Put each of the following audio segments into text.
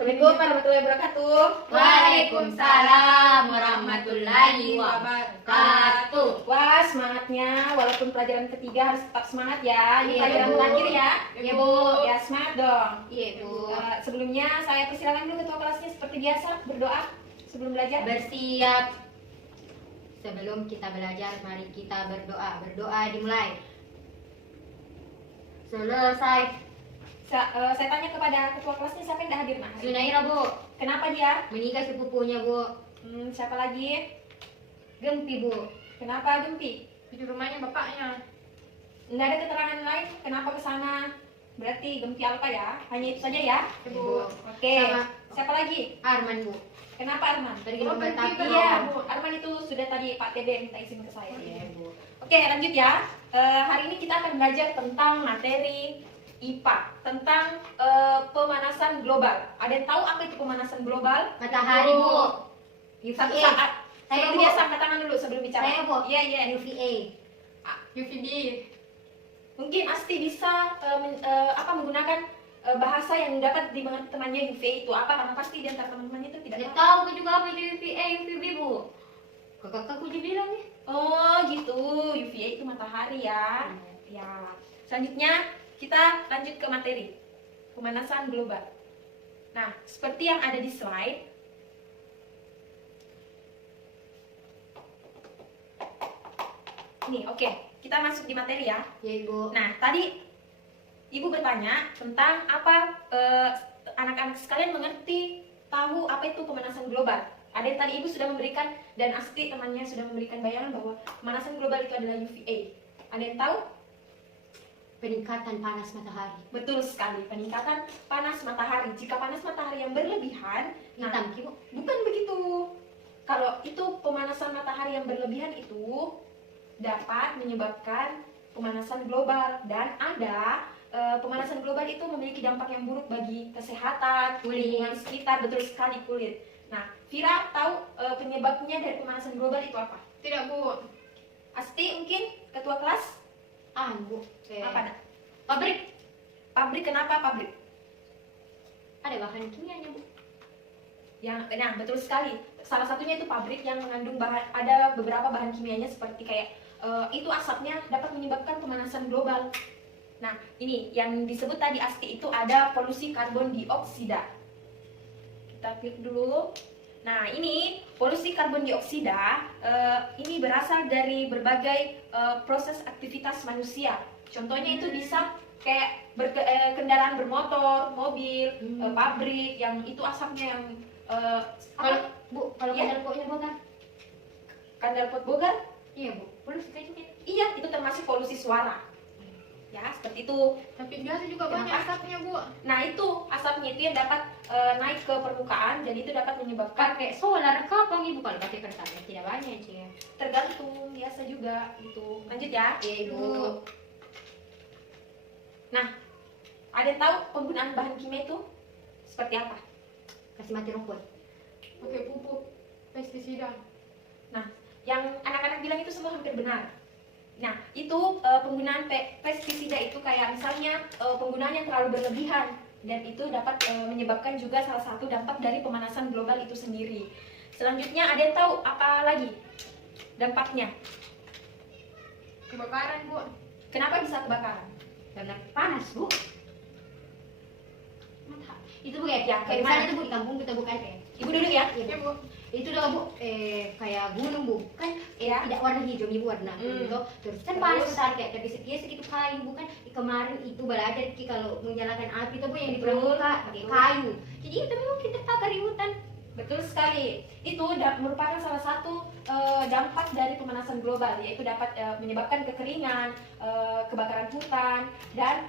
Assalamualaikum warahmatullahi wabarakatuh. Waalaikumsalam warahmatullahi wabarakatuh. Wah, semangatnya walaupun pelajaran ketiga harus tetap semangat ya. Ini Iya, pelajaran Bu. terakhir ya. Iya, Bu. Ya, semangat dong. Iya, Bu. Sebelumnya saya persilakan dulu ketua kelasnya seperti biasa berdoa sebelum belajar. Bersiap. Sebelum kita belajar, mari kita berdoa. Berdoa dimulai. Selesai. Saya tanya kepada ketua kelasnya siapa yang dah hadir, Mas? Zunaira, Bu. Kenapa dia? Menikah sepupunya, Bu. Siapa lagi? Gempi, Bu. Kenapa Gempi? Di rumahnya bapaknya. Nggak ada keterangan lain kenapa ke sana? Berarti Gempi Alpa ya? Hanya itu saja ya? Bu. Oke. Sama Siapa lagi? Arman, Bu. Kenapa Arman? Tadi Oh, kita berarti tapi. Iya, Arman itu sudah tadi Pak TB minta izin ke saya. Iya, Bu. Oke, lanjut ya. Hari ini kita akan belajar tentang materi IPA, tentang pemanasan global. Ada yang tahu apa itu pemanasan global? Matahari, Bu. Satu UVA. saat. Saya, Seperti Bu. biasa, angkat tangan dulu sebelum bicara. Saya, Bu. Iya, iya. UVA. UVD. Mungkin Asti bisa menggunakan bahasa yang dapat dimengerti temannya UVA itu apa, karena pasti di antara teman-temannya itu tidak Tidak tahu. tahu aku juga apa itu UVA, UVB, Bu. Kakakku juga bilang nih. Oh gitu, UVA itu matahari ya. Ya. Selanjutnya kita lanjut ke materi pemanasan global. Nah, seperti yang ada di slide, ini oke, kita masuk di materi ya. Ya, Ibu. Nah, tadi Ibu bertanya tentang apa anak-anak sekalian mengerti tahu apa itu pemanasan global. Ada yang tadi Ibu sudah memberikan dan Asti temannya sudah memberikan bayangan bahwa pemanasan global itu adalah UVA. Ada yang tahu? Peningkatan panas matahari. Betul sekali, peningkatan panas matahari. Jika panas matahari yang berlebihan, Hitam, Bu. bukan begitu. Kalau itu pemanasan matahari yang berlebihan itu dapat menyebabkan pemanasan global dan ada pemanasan global itu memiliki dampak yang buruk bagi kesehatan, Kulit. lingkungan sekitar, betul sekali kulit. Nah, Vira tahu penyebabnya dari pemanasan global itu apa? Tidak, Bu. Asti mungkin ketua kelas Bu. apa dah? Pabrik. Pabrik, kenapa pabrik? Ada bahan kimianya, Bu. Nah, betul sekali. Salah satunya itu pabrik yang mengandung ada beberapa bahan kimianya seperti kayak itu asapnya dapat menyebabkan pemanasan global. Nah, ini yang disebut tadi Asti itu ada polusi karbon dioksida. Kita klik dulu. Nah, ini polusi karbon dioksida ini berasal dari berbagai proses aktivitas manusia. Contohnya itu bisa kayak kendaraan bermotor, mobil, pabrik yang itu asapnya yang Kalau Bu, kalau Ya. kadar pokoknya bongkar. kandalpot bogar. Iya, Bu. Polusi kayak gitu. Iya, itu termasuk polusi suara. Ya, seperti itu. Tapi biasa juga Kenapa? banyak asapnya, Bu. Nah, itu asapnya itu yang dapat naik ke permukaan dan itu dapat menyebabkan Pakai solar kapan, Ibu? Kalau pakai kertas tidak banyak, Cie. tergantung biasa juga gitu. Lanjut ya. Iya, Ibu. Nah, ada yang tahu penggunaan bahan kimia itu seperti apa? Kasih mati rumput. Pakai pupuk pestisida. Yang anak-anak bilang itu semua hampir benar. Nah, itu penggunaan pestisida itu kayak misalnya penggunaan yang terlalu berlebihan dan itu dapat menyebabkan juga salah satu dampak dari pemanasan global itu sendiri. Selanjutnya ada yang tahu apa lagi dampaknya? Kebakaran, Bu. Kenapa bisa kebakaran? Karena panas, Bu. Itu Bu ya, Ya, kayak kayak misalnya mana? itu Bu di kampung kita bukan Ibu dulu ya. Iya, Ya, Bu. Bu. Itu udah Bu, kayak gunung Bu, kan Ya. tidak warna hijau, Ibu warna Hmm. gitu. Terus kan Terus? panas sekali kayak tapi sekian segitu kayu bukan. Kemarin itu belajar Ki kalau menyalakan api itu Bu yang di Betul. pramuka pakai Betul. kayu. Jadi itu memang kita bakar di hutan. Betul sekali. Itu merupakan salah satu dampak dari pemanasan global, yaitu dapat menyebabkan kekeringan, kebakaran hutan, dan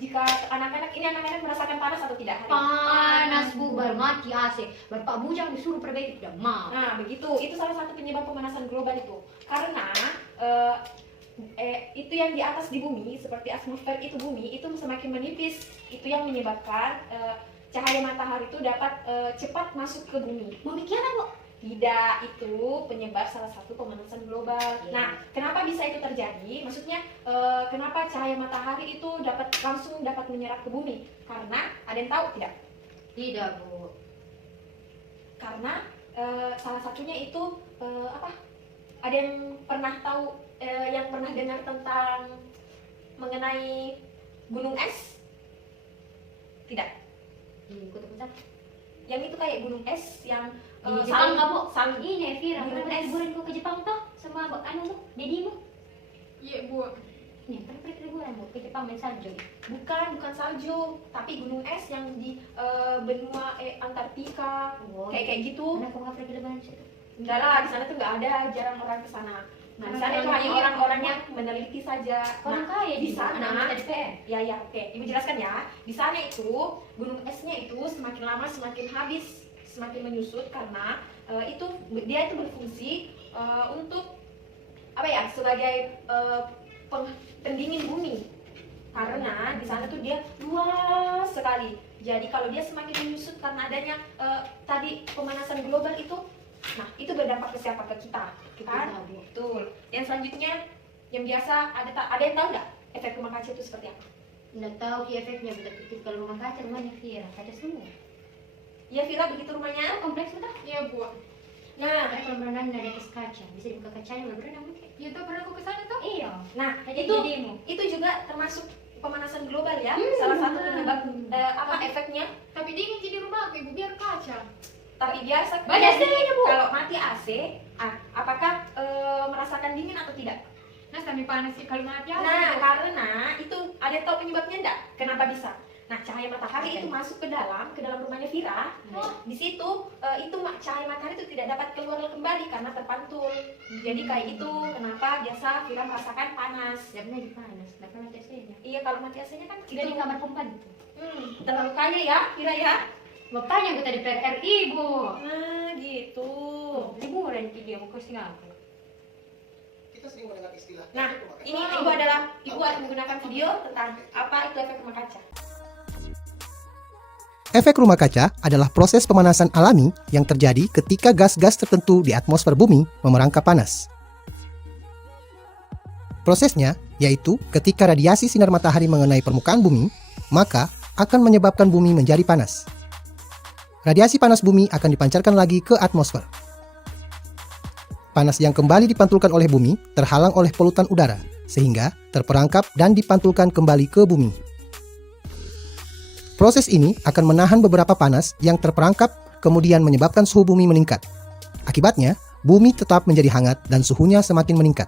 jika anak-anak merasakan panas atau tidak hari ini? Panas Bu, baru mati AC. Baru Pak Bujang disuruh perbaiki tidak mau. Nah, begitu. Itu salah satu penyebab pemanasan global itu. Karena itu yang di atas di bumi, seperti atmosfer itu bumi, itu semakin menipis. Itu yang menyebabkan cahaya matahari itu dapat cepat masuk ke bumi. Mau mikiran Bu? Tidak, itu penyebab salah satu pemanasan global. Iya. Nah, kenapa bisa itu terjadi? Maksudnya, kenapa cahaya matahari itu langsung dapat menyerap ke bumi? Karena ada yang tahu tidak? Tidak, Bu. Karena salah satunya itu apa? Ada yang pernah tahu, yang pernah dengar tentang mengenai gunung es? Tidak. Di Kota Besar. Yang itu kayak gunung es yang Di Jepang nggak, Bu? saling Ini Vira, Gunung pernah es. liburan kau ke Jepang toh? Sama anu Bu, dedimu? Iya, Bu. Nih, pernah pergi liburan Bu ke Jepang main salju. bukan salju, tapi gunung es yang di benua Antartika, Oh, kayak gitu. Pernah kau nggak pergi liburan di situ? Enggak lah, di sana tuh nggak ada, jarang orang ke sana. Nah, di sana Karena itu hanya kalau orang-orang yang meneliti saja. Orang Nah, kaya di di sana- sana. Anak DPR. ya, oke. Ibu jelaskan ya. Di sana itu gunung esnya itu semakin lama semakin habis, semakin menyusut karena itu dia itu berfungsi untuk apa ya? Sebagai pendingin bumi. Karena di sana tuh dia luas sekali. Jadi kalau dia semakin menyusut karena adanya tadi pemanasan global itu, nah itu berdampak ke siapa? Ke kita, kan? Kita, Bu. Betul. Yang selanjutnya yang biasa ada yang tahu nggak efek rumah kaca itu seperti apa? Nggak tahu ki efeknya, betul kalau rumah kaca rumahnya Vira, kaca semua. Ya Vira begitu rumahnya. Kompleks betul. Iya, Bu. Nah, Karena kalau berenang nggak ada atas kaca, bisa dibuka kacanya baru berenang mungkin. Iya, tuh pernah aku ke sana tuh. Iya. nah Kayak itu dedimu. itu juga termasuk pemanasan global ya. Salah satu penyebab apa efeknya. Tapi dingin jadi rumah aku, Ibu, biar kaca. Tapi biasa Banyak AC-nya, Bu. kalau mati AC, apakah merasakan dingin atau tidak? Nah, sampai panas sih kalau mati aja. Nah, karena itu ada yang tahu penyebabnya enggak? Kenapa bisa? Nah, cahaya matahari Oke. itu masuk ke dalam rumahnya Vira. Di situ itu cahaya matahari itu tidak dapat keluar kembali karena terpantul. Jadi kayak itu kenapa biasa Vira merasakan panas. Nggak pernah dipanas, nggak pernah mati AC-nya. Iya, kalau mati AC-nya kan Kita di kamar pembantu. terlalu kaya ya, Vira ya. Bapaknya anggota DPR RI, Bu. Nah, gitu. Liburan ki dia mau ke Singapura. Kita sering mendengar istilah Nah, efek rumah kaca. ini ibu akan menggunakan video tentang apa itu efek rumah kaca. Efek rumah kaca adalah proses pemanasan alami yang terjadi ketika gas-gas tertentu di atmosfer bumi memerangkap panas. Prosesnya yaitu ketika radiasi sinar matahari mengenai permukaan bumi, maka akan menyebabkan bumi menjadi panas. Radiasi panas bumi akan dipancarkan lagi ke atmosfer. Panas yang kembali dipantulkan oleh bumi terhalang oleh polutan udara, sehingga terperangkap dan dipantulkan kembali ke bumi. Proses ini akan menahan beberapa panas yang terperangkap, kemudian menyebabkan suhu bumi meningkat. Akibatnya, bumi tetap menjadi hangat dan suhunya semakin meningkat.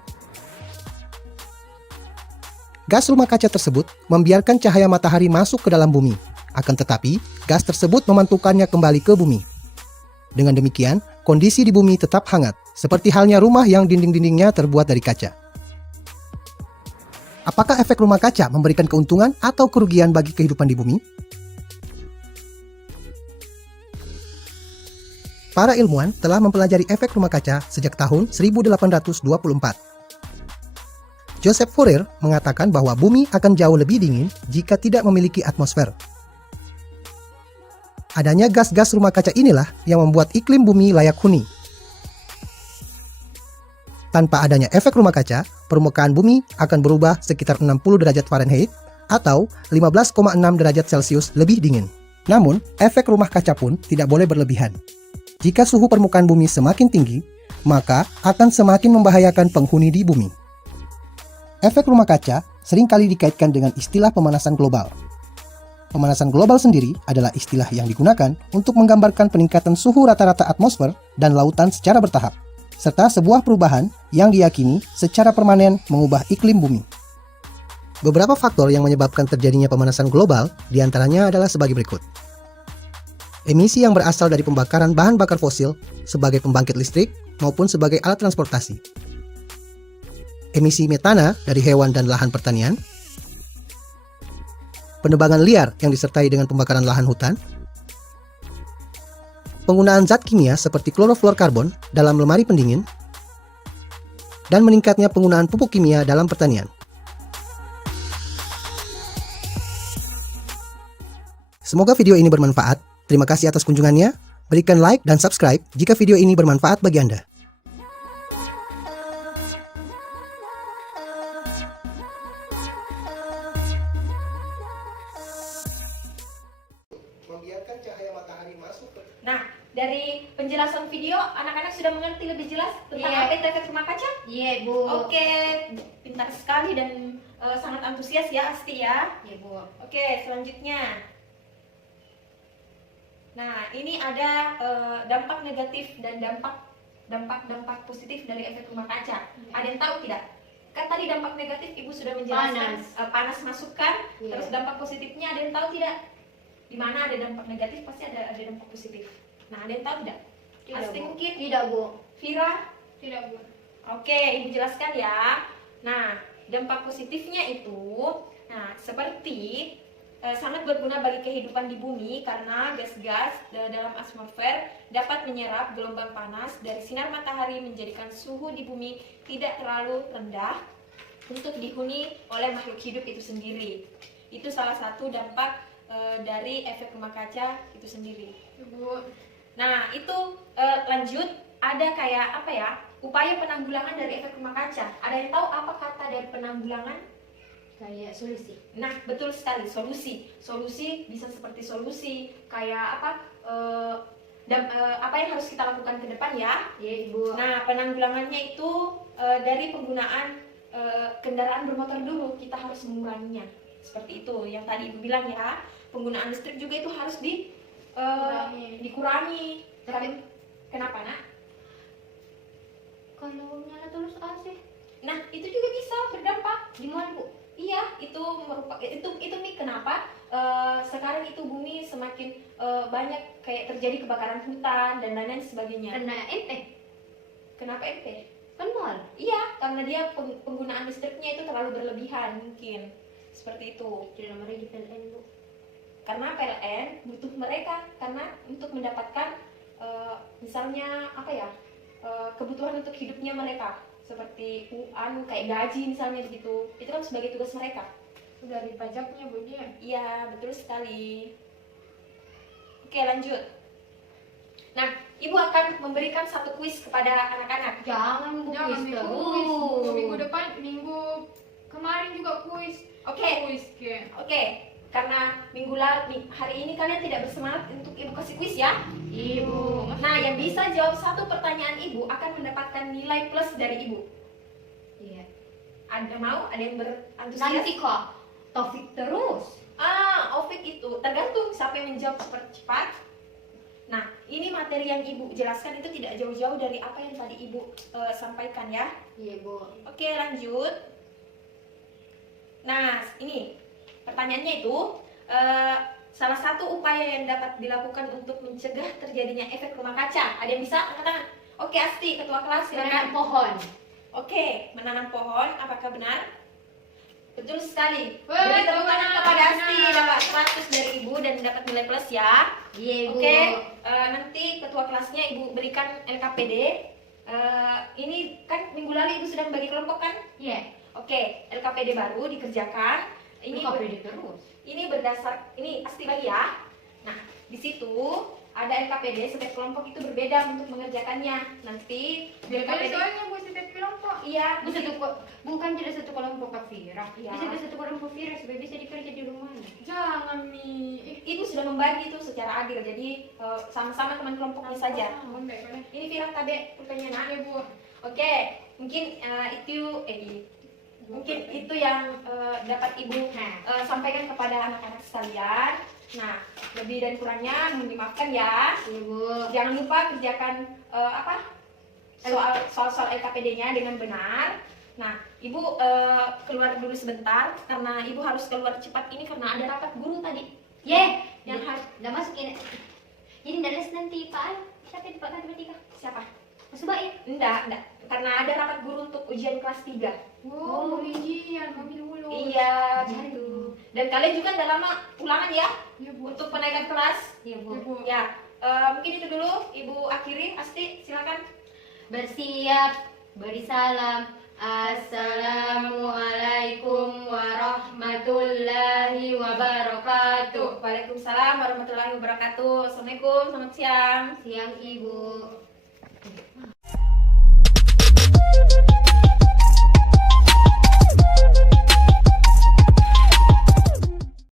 Gas rumah kaca tersebut membiarkan cahaya matahari masuk ke dalam bumi. Akan tetapi, gas tersebut memantulkannya kembali ke bumi. Dengan demikian, kondisi di bumi tetap hangat, seperti halnya rumah yang dinding-dindingnya terbuat dari kaca. Apakah efek rumah kaca memberikan keuntungan atau kerugian bagi kehidupan di bumi? Para ilmuwan telah mempelajari efek rumah kaca sejak tahun 1824. Joseph Fourier mengatakan bahwa bumi akan jauh lebih dingin jika tidak memiliki atmosfer. Adanya gas-gas rumah kaca inilah yang membuat iklim bumi layak huni. Tanpa adanya efek rumah kaca, permukaan bumi akan berubah sekitar 60 derajat Fahrenheit atau 15,6 derajat Celcius lebih dingin. Namun, efek rumah kaca pun tidak boleh berlebihan. Jika suhu permukaan bumi semakin tinggi, maka akan semakin membahayakan penghuni di bumi. Efek rumah kaca seringkali dikaitkan dengan istilah pemanasan global. Pemanasan global sendiri adalah istilah yang digunakan untuk menggambarkan peningkatan suhu rata-rata atmosfer dan lautan secara bertahap, serta sebuah perubahan yang diyakini secara permanen mengubah iklim bumi. Beberapa faktor yang menyebabkan terjadinya pemanasan global diantaranya adalah sebagai berikut. Emisi yang berasal dari pembakaran bahan bakar fosil sebagai pembangkit listrik maupun sebagai alat transportasi. Emisi metana dari hewan dan lahan pertanian. Penebangan liar yang disertai dengan pembakaran lahan hutan. Penggunaan zat kimia seperti klorofluorkarbon dalam lemari pendingin. Dan meningkatnya penggunaan pupuk kimia dalam pertanian. Semoga video ini bermanfaat. Terima kasih atas kunjungannya. Berikan like dan subscribe jika video ini bermanfaat bagi Anda. Membiarkan cahaya dari penjelasan video anak-anak sudah mengerti lebih jelas tentang Iya. apa itu efek rumah kaca? Iya, Bu. Oke, pintar sekali dan sangat antusias ya Asti ya. Iya, Bu. Oke, selanjutnya. Nah, ini ada dampak negatif dan dampak positif dari efek rumah kaca. Ada yang tahu tidak? Kan tadi dampak negatif Ibu sudah menjelaskan panas masuk kan? Iya. Terus dampak positifnya ada yang tahu tidak? Di mana ada dampak negatif pasti ada dampak positif. Nah, ada yang tahu tidak? Tidak, Asti Bu. mungkin? Tidak, Bu. Vira? Tidak, Bu. Oke, Ibu jelaskan ya. Nah, dampak positifnya itu, nah seperti sangat berguna bagi kehidupan di bumi karena gas-gas dalam atmosfer dapat menyerap gelombang panas dari sinar matahari menjadikan suhu di bumi tidak terlalu rendah untuk dihuni oleh makhluk hidup itu sendiri. Itu salah satu dampak dari efek rumah kaca itu sendiri. Ya, Bu. Nah, itu lanjut ada kayak apa ya? Upaya penanggulangan dari efek rumah kaca. Ada yang tahu apa kata dari penanggulangan? Kayak solusi. Nah, betul sekali, solusi. Solusi bisa seperti solusi kayak apa? Apa yang harus kita lakukan ke depan ya? Iya, Ibu. Nah, penanggulangannya itu dari penggunaan kendaraan bermotor dulu, kita harus menguranginya. Seperti itu yang tadi Ibu bilang ya. Penggunaan listrik juga itu harus dikurangi. Tapi- Kenapa, Nak? Kalau nyala terus AC, Nah, itu juga bisa berdampak. di mana, Bu? Iya, itu merupakan itu nih kenapa sekarang itu bumi semakin banyak kayak terjadi kebakaran hutan dan lain-lain sebagainya. Karena ente Kenapa MP? kan mal. Iya, karena dia penggunaan listriknya itu terlalu berlebihan mungkin. Seperti itu. Tidak nomor di PLN, Bu. Karena PLN butuh mereka karena untuk mendapatkan misalnya apa ya? Kebutuhan untuk hidupnya mereka. Seperti kayak gaji misalnya begitu. Itu kan sebagai tugas mereka. Dari pajaknya, Bu, dia. Iya, betul sekali. Oke, lanjut. Nah, Ibu akan memberikan satu kuis kepada anak-anak. Jangan, Bu. Jangan Kuis minggu terus. kuis. Minggu depan, minggu kemarin juga kuis. Oke. Kuis ke. Oke, karena hari ini kalian tidak bersemangat untuk Ibu kasih kuis ya. Ibu. Nah, yang bisa jawab satu pertanyaan Ibu akan mendapatkan nilai plus dari Ibu. Iya. Ada mau? Ada yang berantusias? Nanti kok Taufik terus. Ofik itu tergantung siapa yang menjawab cepat. Nah, ini materi yang Ibu jelaskan itu tidak jauh-jauh dari apa yang tadi Ibu sampaikan ya. Iya, Bu. Oke, lanjut. Nah, ini pertanyaannya itu salah satu upaya yang dapat dilakukan untuk mencegah terjadinya efek rumah kaca. Ada yang bisa angkat tangan? Oke, Asti, ketua kelas Menanam silakan. pohon. Oke, menanam pohon, apakah benar? Betul sekali. Betul. Beri tepuk tangan kepada Asti, dapat 100 dari Ibu dan dapat nilai plus ya. Iya, Ibu. Oke, nanti ketua kelasnya Ibu berikan LKPD. Ini kan minggu lalu Ibu sudah membagi kelompok kan? Iya. Oke, LKPD baru dikerjakan. Ini Ini kok pede terus. ini berdasar ini Asti bagi ya. Nah, di situ ada LKPD setiap kelompok itu berbeda untuk mengerjakannya. Nanti di Beda LKPD soalnya, Bu, setiap kelompok. iya, Bu, bukan tidak satu kelompok Kak Fira. Iya. Bisa satu kelompok Fira supaya bisa dikerja di rumahnya. Jangan, Mi. Ibu sudah membagi itu secara adil. Jadi sama-sama teman kelompoknya saja. Baik, boleh. Ini Firang Tabe pertanyaan. Iya, Bu. Oke, mungkin itu yang dapat Ibu sampaikan kepada anak-anak sekalian. Nah, lebih dan kurangnya mohon dimaafkan ya. Iya, Bu. Jangan lupa kerjakan soal LKPD-nya dengan benar. Nah, Ibu keluar dulu sebentar karena Ibu harus keluar cepat ini karena ada rapat guru tadi. Ye, Yang harus udah masuk ini. Ini dari nanti Pak Al. Siapa itu Pak matematika? siapa? Mas Baik. Enggak. Karena ada rapat guru untuk ujian kelas 3. Oh, ujian, kami dulu. Iya, Cari gitu. dulu. Dan kalian juga udah lama ulangan ya Iya, Bu. untuk penaikan kelas. Iya, Iya, Bu. Bu. Ya, mungkin itu dulu Ibu akhiri. Asti, silakan. Bersiap, beri salam. Assalamualaikum warahmatullahi wabarakatuh. Waalaikumsalam warahmatullahi wabarakatuh. Assalamualaikum, selamat siang. Siang, Ibu.